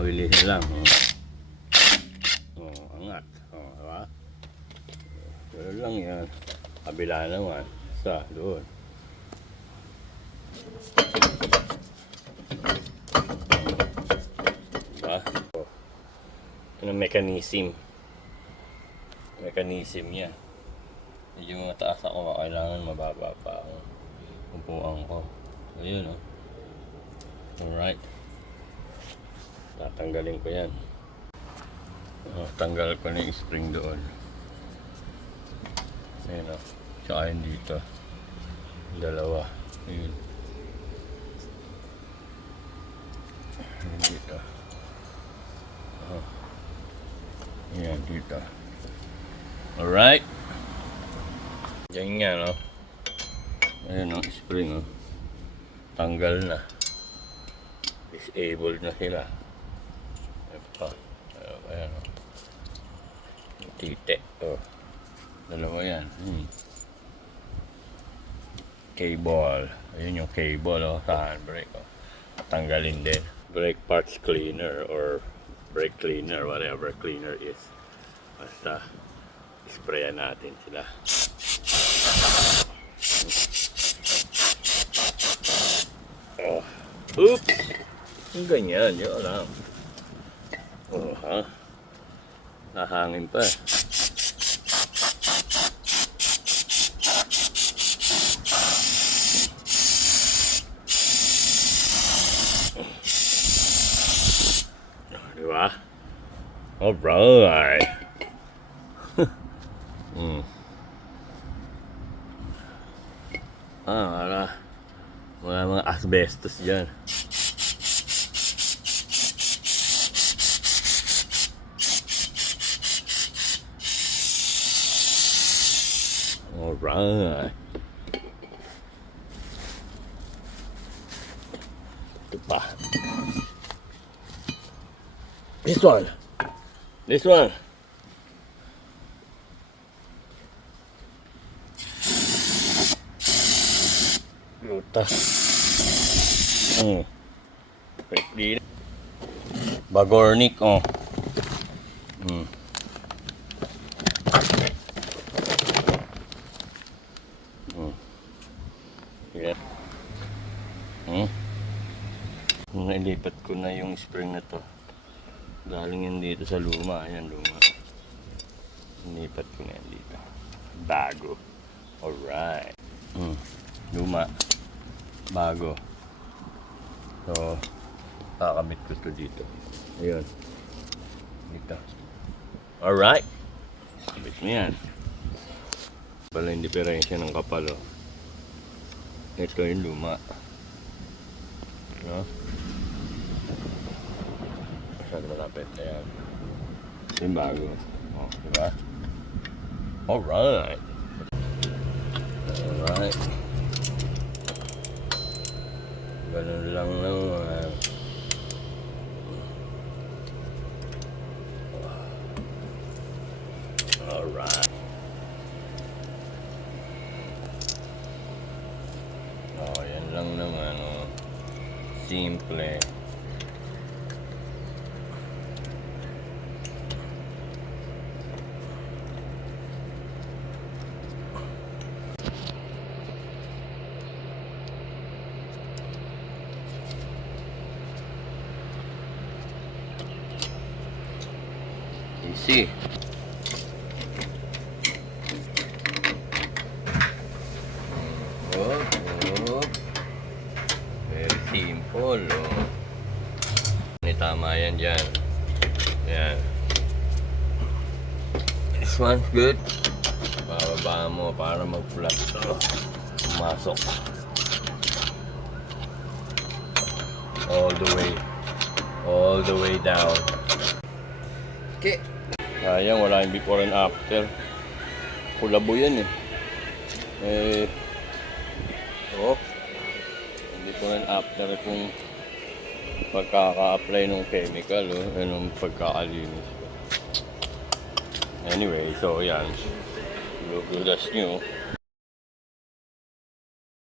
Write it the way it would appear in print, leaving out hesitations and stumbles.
Bilihin lang. Angat. Diba? Ganun lang yan. Kabila naman. Sa doon. Diba? Ano mechanism niya. Yung mataas ako, kailangan mababa pa ang upuan ko. So yun Alright. Tatanggalin ko yan. Tanggal ko na yung spring doon. Ayun Tsaka yun dito. Dalawa. Ayun. Ayun dito. Ayan dito. Alright. Yan nga Ayun spring Tanggal na. Disabled na sila. Ayan Tite. Dalawa yan. Cable. Ayun yung cable sa handbrake. Tanggalin din. Brake parts cleaner or brake cleaner, whatever cleaner is. Basta sprayan natin sila. Oops! Yung ganyan, yun lang. Nahangin pa. Diba? Alright. Wala mga asbestos dyan. Alright. Ito pa. This one. Luta. Bagornik Yeah. Nailipat ko na yung spring na to. Galing yan dito sa luma. Ayan luma. Nilipat ko na yan dito. Bago. Alright. Luma. Bago. So, kakabit ko to dito. Ayun. Dito. Alright. Kabit mo yan. Pala yung diferensya ng kapal Ito yung luma. Masyado malapit. Ayan. Ito yung bago. Diba? Alright. Ganun lang naman. Alright. Yan lang naman. Simple. Easy. Very simple. Tama yan dyan. Yan. This one's good. Bababa mo para mag-flat to. Pumasok. All the way down. Okay. Sayang, wala yung before and after. Kulabo yan before and after kung pagkaka-apply ng chemical ng pagkakalinis. Anyway, so yan. Look good as new.